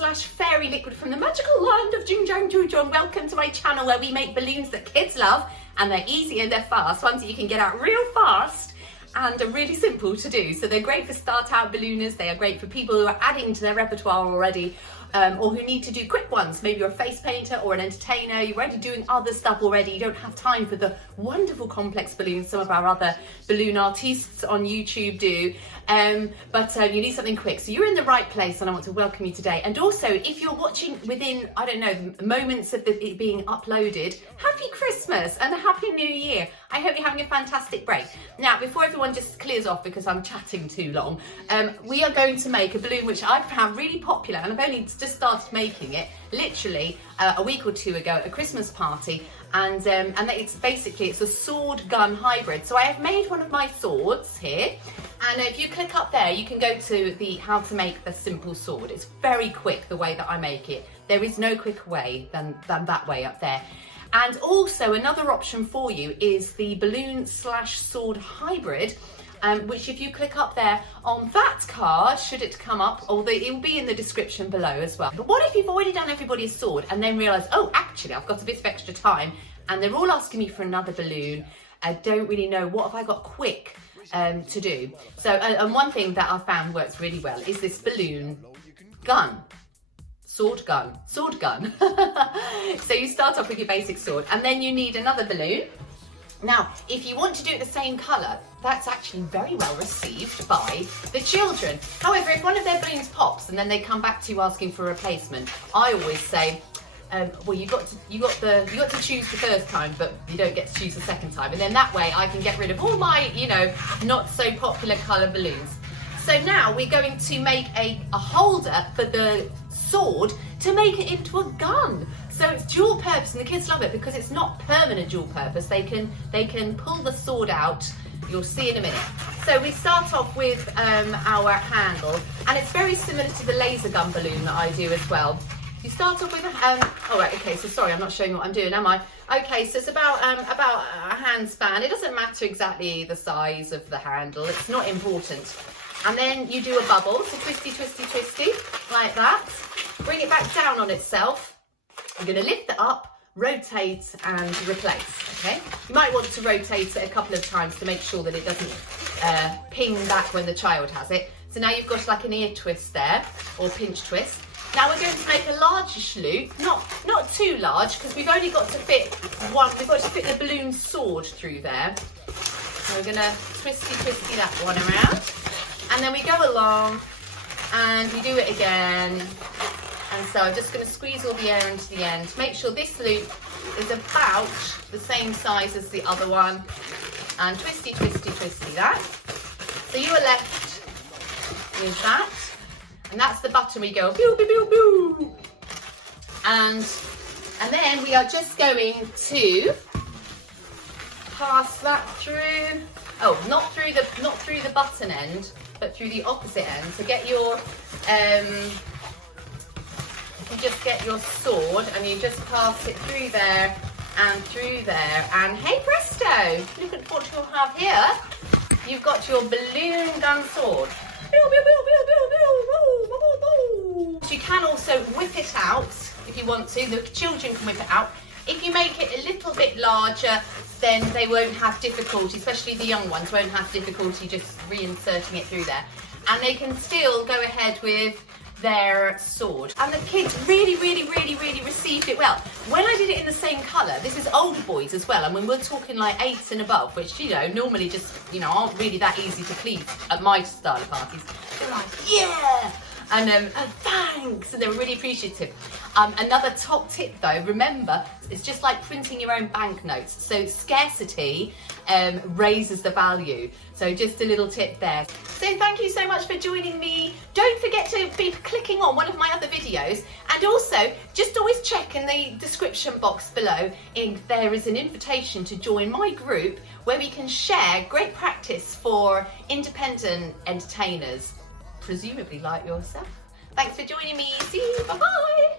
balloon/fairy liquid from the magical land of Jingo. Welcome to my channel where we make balloons that kids love, and they're easy and they're fast, ones that you can get out real fast and are really simple to do. So they're great for start out ballooners, they are great for people who are adding to their repertoire already, or who need to do quick ones. Maybe you're a face painter or an entertainer, you're already doing other stuff already, you don't have time for the wonderful complex balloons some of our other balloon artists on YouTube do, but you need something quick. So you're in the right place and I want to welcome you today. And also, if you're watching within, I don't know, moments of it being uploaded, happy Christmas and a happy new year. I hope you're having a fantastic break. Now, before everyone just clears off because I'm chatting too long, we are going to make a balloon which I've found really popular, and I've only just started making it literally a week or two ago at a Christmas party, and it's a sword gun hybrid. So I have made one of my swords here, and if you click up there you can go to the how to make a simple sword. It's very quick the way that I make it. There is no quicker way than that way up there. And also another option for you is the balloon/sword hybrid, which if you click up there on that card, should it come up, although it will be in the description below as well. But what if you've already done everybody's sword and then realise, oh, actually I've got a bit of extra time and they're all asking me for another balloon. I don't really know, what have I got quick to do? So, and one thing that I found works really well is this balloon gun. Sword gun. So you start off with your basic sword and then you need another balloon. Now, if you want to do it the same colour, that's actually very well received by the children. However, if one of their balloons pops and then they come back to you asking for a replacement, I always say, well, you got to choose the first time, but you don't get to choose the second time. And then that way I can get rid of all my, not so popular colour balloons. So now we're going to make a holder for the sword to make it into a gun. So it's dual purpose, and the kids love it because it's not permanent dual purpose. They can pull the sword out. You'll see in a minute. So we start off with our handle, and it's very similar to the laser gun balloon that I do as well. You start off with oh right, okay, so sorry, I'm not showing you what I'm doing, am I? Okay, so it's about a hand span. It doesn't matter exactly the size of the handle, it's not important. And then you do a bubble, so twisty, twisty, twisty, like that. Bring it back down on itself. I'm going to lift it up, rotate and replace, okay? You might want to rotate it a couple of times to make sure that it doesn't ping back when the child has it. So now you've got like an ear twist there, or pinch twist. Now we're going to make a largish loop, not too large, because we've only got to fit one, we've got to fit the balloon sword through there. So we're going to twisty, twisty that one around. And then we go along and we do it again. And so I'm just going to squeeze all the air into the end. Make sure this loop is about the same size as the other one. And twisty, twisty, twisty that. So you are left with that. And that's the button we go, boo, boo, boo, boo. And then we are just going to pass that through. Oh, not through the button end, but through the opposite end. So get your, you just get your sword and you just pass it through there and through there, and hey presto, look at what you'll have here. You've got your balloon gun sword. You can also whip it out if you want to. The children can whip it out. If you make it a little bit larger, then they won't have difficulty, especially the young ones won't have difficulty just reinserting it through there. And they can still go ahead with their sword. And the kids really received it well. When I did it in the same colour, this is older boys as well, and when we're talking like 8 and above, which, normally just, aren't really that easy to please at my style of parties, they're like, yeah! And thanks, and they were really appreciative. Another top tip though, remember, it's just like printing your own banknotes. So scarcity raises the value. So just a little tip there. So thank you so much for joining me. Don't forget to be clicking on one of my other videos, and also just always check in the description box below if there is an invitation to join my group where we can share great practice for independent entertainers, presumably like yourself. Thanks for joining me. See you. Bye-bye.